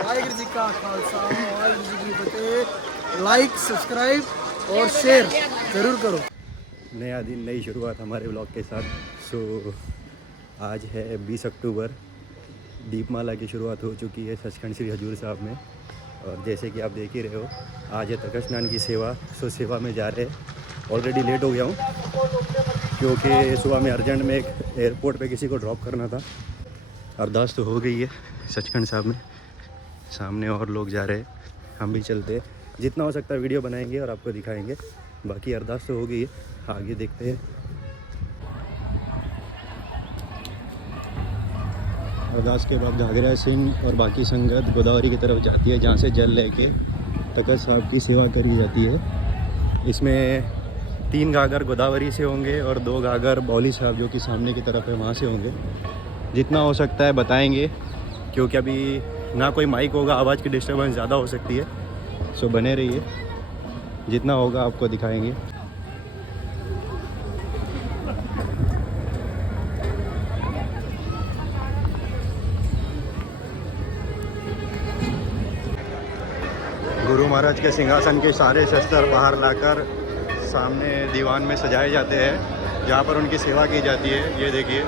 वाहिगुरू जी का खालसा वाहिगुरू जी की फतेह। Like subscribe और शेयर ज़रूर करो। नया दिन नई शुरुआत हमारे ब्लॉग के साथ। आज है 20 अक्टूबर। दीपमाला की शुरुआत हो चुकी है सचखंड श्री हजूर साहब में, और जैसे कि आप देख ही रहे हो आज है तखत स्नान की सेवा। सेवा में जा रहे हैं। ऑलरेडी लेट हो गया हूँ क्योंकि सुबह में अर्जेंट में एक एयरपोर्ट पे किसी को ड्रॉप करना था। अरदास तो हो गई है सचखंड साहब में, सामने और लोग जा रहे हैं, हम भी चलते हैं। जितना हो सकता है वीडियो बनाएंगे और आपको दिखाएंगे। बाकी अरदास तो हो गई है, आगे देखते हैं। अरदास के बाद घाघरा सिंह और बाकी संगत गोदावरी की तरफ जाती है, जहाँ से जल लेके तखत साहब की सेवा करी जाती है। इसमें 3 घाघर गोदावरी से होंगे और 2 घाघर बौली साहब जो कि सामने की तरफ है वहाँ से होंगे। जितना हो सकता है बताएंगे, क्योंकि अभी ना कोई माइक होगा, आवाज़ की डिस्टर्बेंस ज़्यादा हो सकती है। सो बने रहिए, जितना होगा आपको दिखाएंगे। गुरु महाराज के सिंहासन के सारे शस्त्र बाहर लाकर सामने दीवान में सजाए जाते हैं, जहाँ पर उनकी सेवा की जाती है। ये देखिए,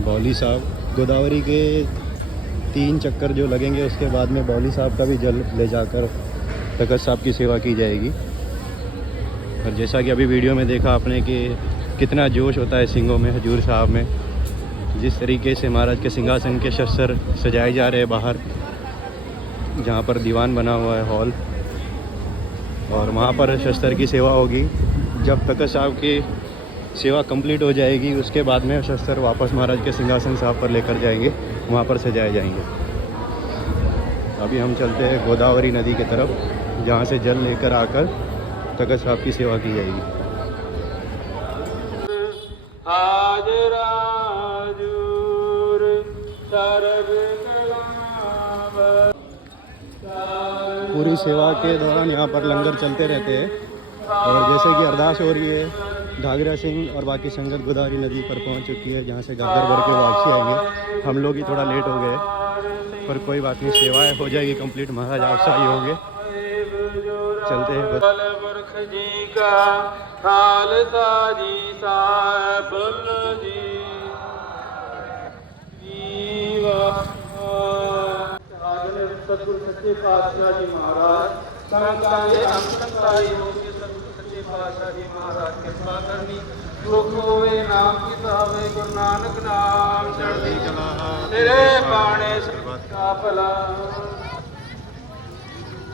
बौली साहब गोदावरी के 3 चक्कर जो लगेंगे, उसके बाद में बौली साहब का भी जल ले जाकर तखत साहब की सेवा की जाएगी। और जैसा कि अभी वीडियो में देखा आपने कि कितना जोश होता है सिंगों में, हजूर साहब में। जिस तरीके से महाराज के सिंहासन के शस्त्र सजाए जा रहे हैं बाहर, जहाँ पर दीवान बना हुआ है हॉल, और वहाँ पर शस्त्र की सेवा होगी। जब तखत साहब की सेवा कंप्लीट हो जाएगी, उसके बाद में शस्त्र वापस महाराज के सिंहासन साहब पर लेकर जाएंगे, वहाँ पर सजाए जाएंगे। अभी हम चलते हैं गोदावरी नदी की तरफ, जहाँ से जल लेकर आकर तखत साहब की सेवा की जाएगी। पूरी सेवा के दौरान यहाँ पर लंगर चलते रहते हैं। और जैसे कि अरदास हो रही है, घाघरा सिंह और बाकी संगत गोदावरी नदी पर पहुँच चुकी है, जहाँ से घाघर भर के वापसी आएंगे। हम लोग ही थोड़ा लेट हो गए, पर कोई बात नहीं, सेवाएं हो जाएगी कंप्लीट। महाराज आप सही होंगे, चलते हैं बस। जी का खालसा जी साहब जी सतगुरु सच्चे पातशाह जी महाराज संताए अंतरताई होके सतगुरु सच्चे पातशाह जी महाराज कृपा करनी दुख होवे नाम किताबे गुरु नानक नाम चढ़ती कला तेरे बाणे सबका भला।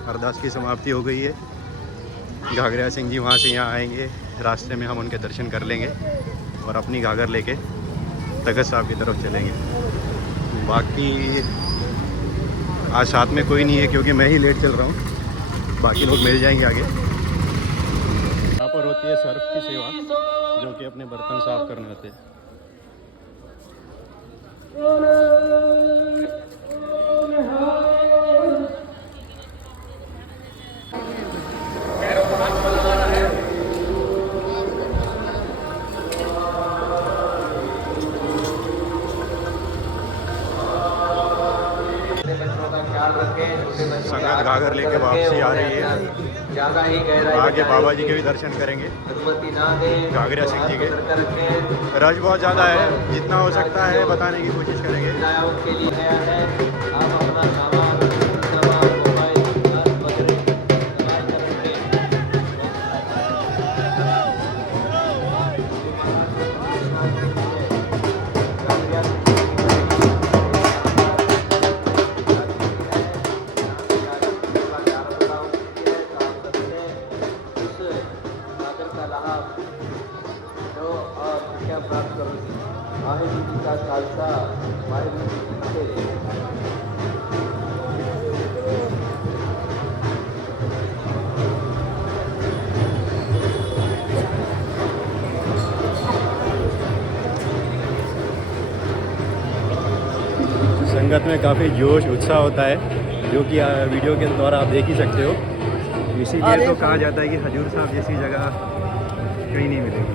अरदास की समाप्ति हो गई है। घाघरा सिंह जी वहाँ से यहाँ आएंगे, रास्ते में हम उनके दर्शन कर लेंगे और अपनी घाघर लेके तखत साहब की तरफ चलेंगे। बाकी आज साथ में कोई नहीं है क्योंकि मैं ही लेट चल रहा हूँ, बाकी लोग मिल जाएंगे आगे। यहाँ पर होती है सर्फ की सेवा, जो कि अपने बर्तन साफ करने होते हैं। संगत घाघर लेके वापसी आ रही है। आगे बाबा जी के भी दर्शन करेंगे, घाघरा सिंह जी के। रश बहुत ज़्यादा है, जितना हो सकता है बताने की कोशिश करेंगे। संगत में काफ़ी जोश उत्साह होता है, जो कि वीडियो के द्वारा आप देख ही सकते हो। इसीलिए तो कहा जाता है कि हजूर साहब जैसी जगह कहीं नहीं मिलेगी।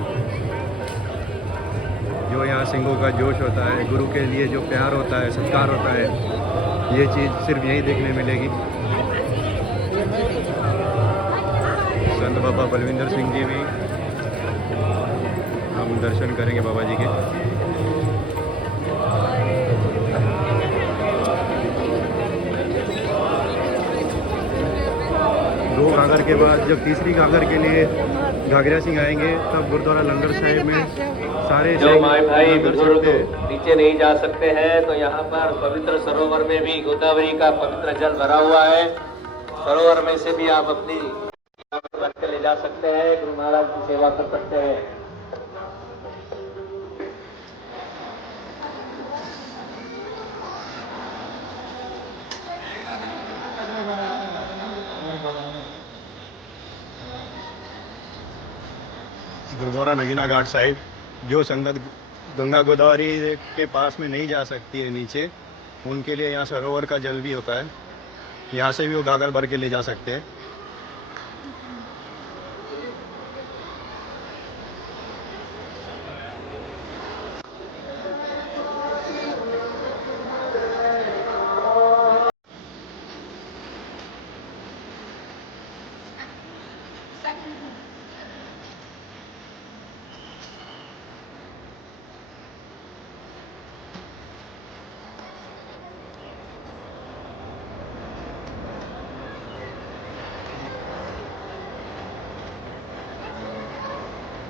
जो यहाँ सिंहों का जोश होता है, गुरु के लिए जो प्यार होता है, सत्कार होता है, ये चीज़ सिर्फ यहीं देखने मिलेगी। संत बाबा बलविंदर सिंह जी भी, हम दर्शन करेंगे बाबा जी के। दो घाघर के बाद जब तीसरी घाघर के लिए घाघरा सिंह आएंगे, तब गुरुद्वारा लंगर साहिब में सारे जो माए भाई बुजुर्ग नीचे नहीं जा सकते हैं, तो यहाँ पर पवित्र सरोवर में भी गोदावरी का पवित्र जल भरा हुआ है। सरोवर में से भी आप अपनी भर के ले जा सकते हैं, गुरु महाराज की सेवा कर सकते हैं। गुरुद्वारा नगीना घाट साहिब, जो संगत गंगा गोदावरी के पास में नहीं जा सकती है नीचे, उनके लिए यहाँ सरोवर का जल भी होता है। यहाँ से भी वो घाघर भर के ले जा सकते हैं।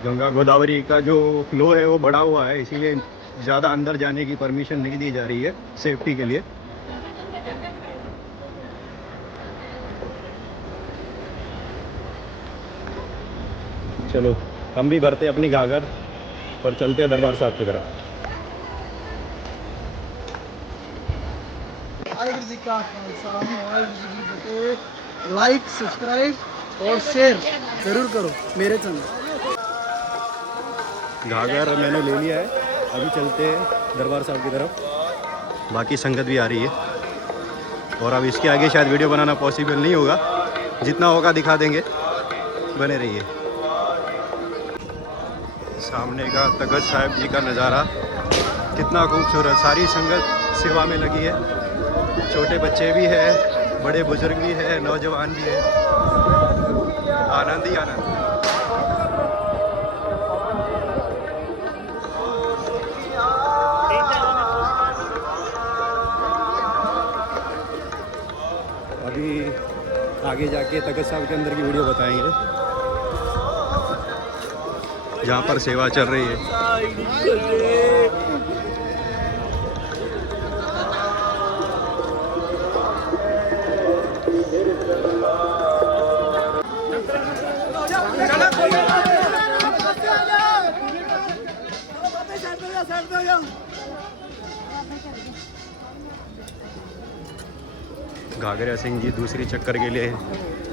गंगा गोदावरी का जो फ्लो है वो बढ़ा हुआ है, इसीलिए ज़्यादा अंदर जाने की परमिशन नहीं दी जा रही है, सेफ्टी के लिए। चलो हम भी भरते अपनी घाघर और चलते हैं दरबार साहब की तरफ। वाहिगुरू जी का खालसा, वाहिगुरू जी की फतेह। लाइक, सब्सक्राइब और शेयर जरूर करो मेरे चैनल। घाघर मैंने ले लिया है, अभी चलते हैं दरबार साहब की तरफ। बाकी संगत भी आ रही है। और अब इसके आगे शायद वीडियो बनाना पॉसिबल नहीं होगा, जितना होगा दिखा देंगे, बने रहिए। सामने का तखत साहिब जी का नज़ारा कितना खूबसूरत, सारी संगत सेवा में लगी है, छोटे बच्चे भी है, बड़े बुजुर्ग भी है, नौजवान भी है, आनंद ही आनंद। अभी आगे जाके तखत साहिब के अंदर की वीडियो बताएंगे जहाँ पर सेवा चल रही है। घाघरा सिंह जी दूसरी चक्कर के लिए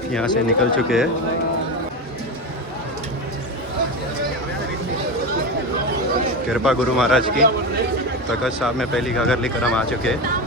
यहाँ से निकल चुके हैं। कृपा गुरु महाराज की, तखत साहब में पहली घाघर लेकर हम आ चुके हैं।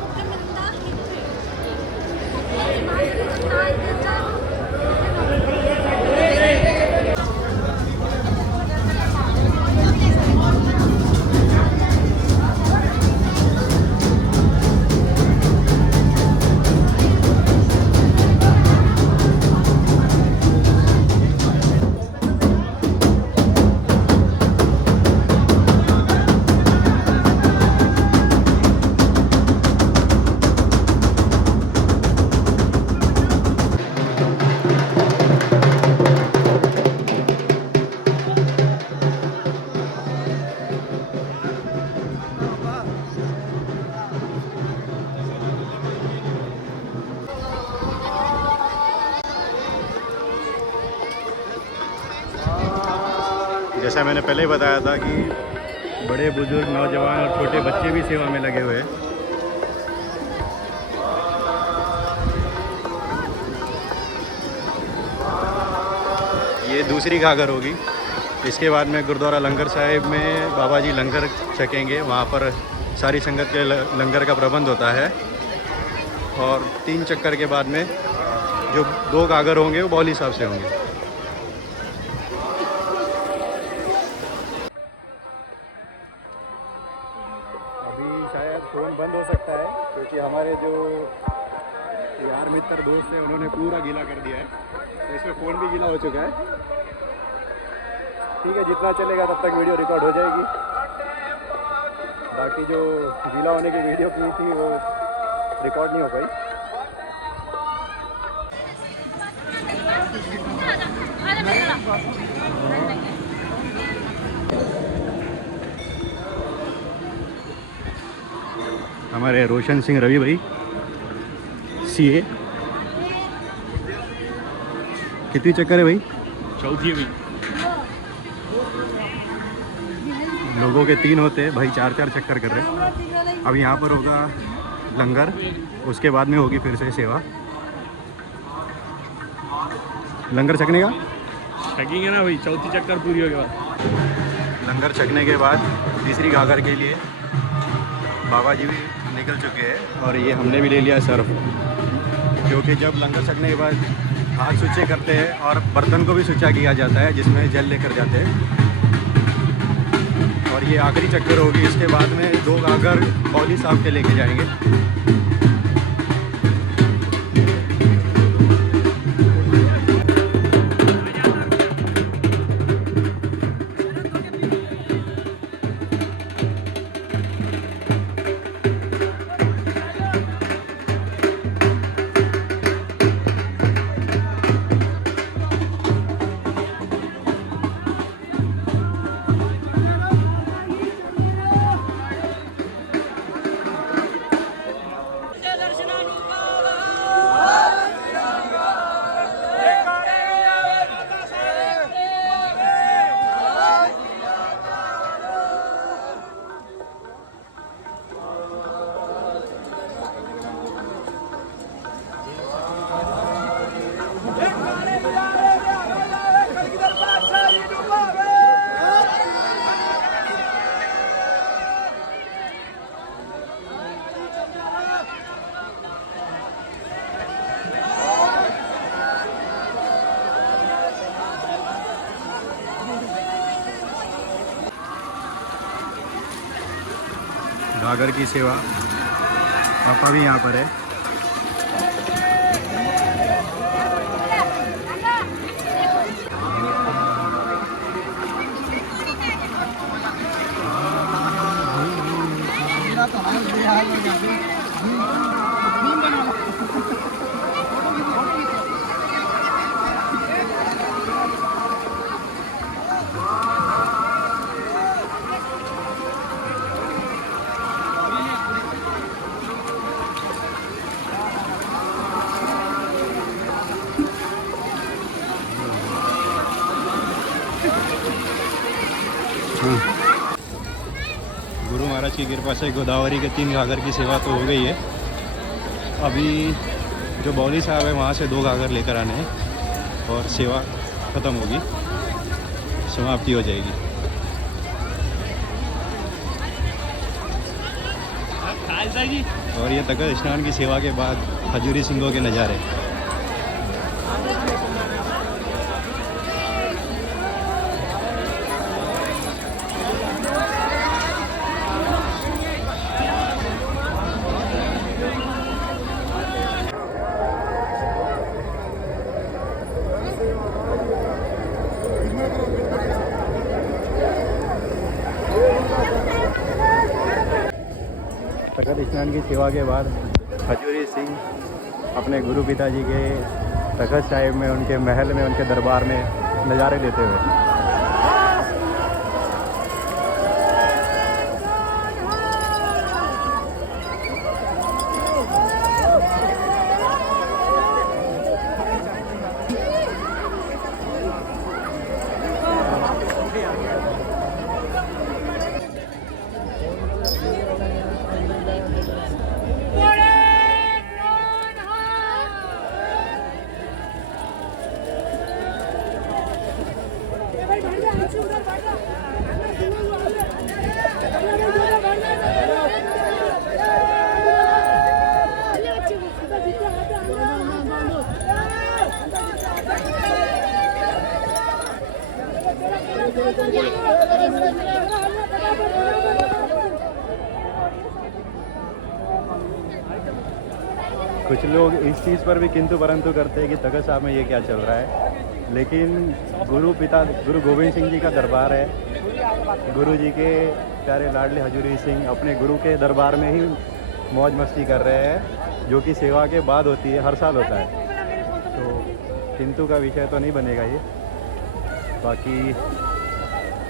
जैसा मैंने पहले ही बताया था कि बड़े बुजुर्ग, नौजवान और छोटे बच्चे भी सेवा में लगे हुए हैं। ये दूसरी घाघर होगी। इसके बाद में गुरुद्वारा लंगर साहिब में बाबा जी लंगर छकेंगे, वहाँ पर सारी संगत के लंगर का प्रबंध होता है। और 3 चक्कर के बाद में जो 2 घाघर होंगे वो बौली साहब से होंगे। फ़ोन बंद हो सकता है क्योंकि हमारे जो यार मित्र दोस्त हैं उन्होंने पूरा गीला कर दिया है, तो इसमें फ़ोन भी गीला हो चुका है। ठीक है, जितना चलेगा तब तक वीडियो रिकॉर्ड हो जाएगी। बाकी जो गीला होने की वीडियो की थी वो रिकॉर्ड नहीं हो पाई। हमारे रोशन सिंह रवि भाई सीए, कितनी चक्कर है भाई? चौथी है भाई। लोगों के 3 होते हैं भाई, 4-4 चक्कर कर रहे हैं। अब यहाँ पर होगा लंगर, उसके बाद में होगी फिर से सेवा। लंगर छकने का छकेंगे ना भाई, चौथी चक्कर पूरी हो गया। लंगर छकने के बाद तीसरी घाघर के लिए बाबा जी भी निकल चुके हैं और ये हमने भी ले लिया सर्फ, क्योंकि जब लंगर छकने के बाद हाथ सुचे करते हैं और बर्तन को भी सुचा किया जाता है जिसमें जल लेकर जाते हैं। और ये आखिरी चक्कर होगी, इसके बाद में 2 घाघर बौली साहब के लेके जाएंगे। घाघर की सेवा। पापा भी यहाँ पर है। गुरु महाराज की कृपा से गोदावरी के 3 घाघर की सेवा तो हो गई है। अभी जो बौली साहब है वहाँ से 2 घाघर लेकर आने हैं और सेवा ख़त्म होगी, समाप्ति हो जाएगी। और ये तखत स्नान की सेवा के बाद खजूरी सिंगों के नज़ारे। तखत स्नान की सेवा के बाद खजूरी सिंह अपने गुरु पिताजी के तखत साहिब में, उनके महल में, उनके दरबार में नज़ारे लेते हुए। कुछ लोग इस चीज़ पर भी किंतु परंतु करते हैं कि तखत साहब में ये क्या चल रहा है, लेकिन गुरु गोविंद सिंह जी का दरबार है। गुरु जी के प्यारे लाडले हजूरी सिंह अपने गुरु के दरबार में ही मौज मस्ती कर रहे हैं, जो कि सेवा के बाद होती है, हर साल होता है। तो किंतु का विषय तो नहीं बनेगा ये। बाकी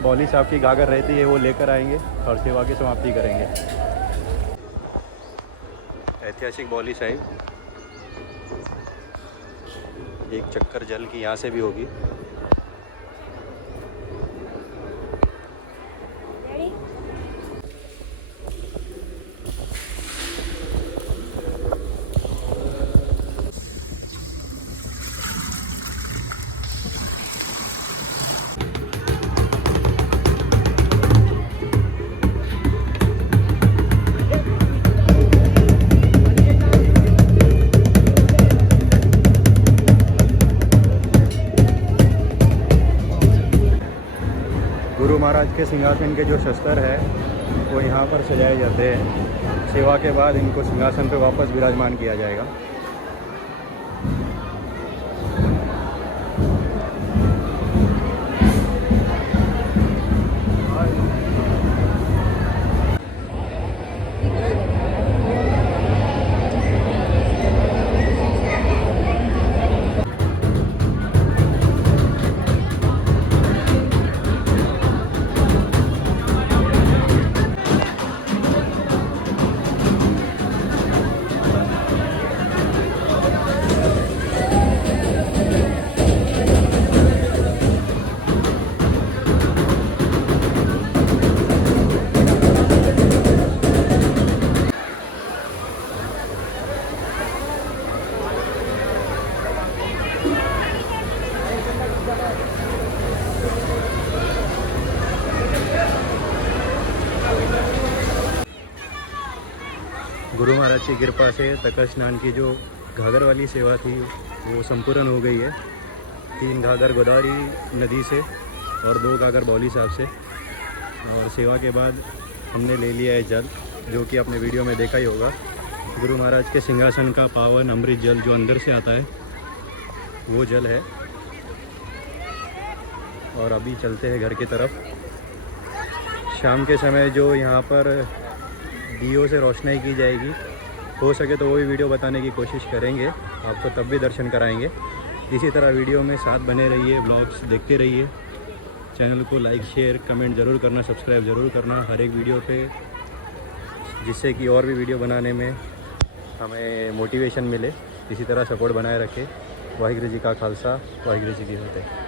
बौली साहब की घाघर रहती है, वो लेकर आएंगे और सेवा की समाप्ति करेंगे। ऐतिहासिक बौली साहिब, एक चक्कर जल की यहाँ से भी होगी। गुरु महाराज के सिंहासन के जो शस्त्र है वो यहाँ पर सजाए जाते हैं। सेवा के बाद इनको सिंहासन पर वापस विराजमान किया जाएगा। गुरु महाराज की कृपा से तखत स्नान की जो घाघर वाली सेवा थी वो संपूर्ण हो गई है। 3 घाघर गोदावरी नदी से और 2 घाघर बौली साहब से, और सेवा के बाद हमने ले लिया है जल। जो कि आपने वीडियो में देखा ही होगा। गुरु महाराज के सिंहासन का पावन अमृत जल जो अंदर से आता है वो जल है। और अभी चलते हैं घर की तरफ। शाम के समय जो यहाँ पर दियों से रोशनाई की जाएगी, हो सके तो वो भी वीडियो बताने की कोशिश करेंगे, आपको तब भी दर्शन कराएंगे। इसी तरह वीडियो में साथ बने रहिए, ब्लॉग्स देखते रहिए। चैनल को लाइक शेयर कमेंट ज़रूर करना, सब्सक्राइब ज़रूर करना हर एक वीडियो पे, जिससे कि और भी वीडियो बनाने में हमें मोटिवेशन मिले। इसी तरह सपोर्ट बनाए रखें। वाहिगुरू जी का खालसा, वाहिगुरू जी की फतेह।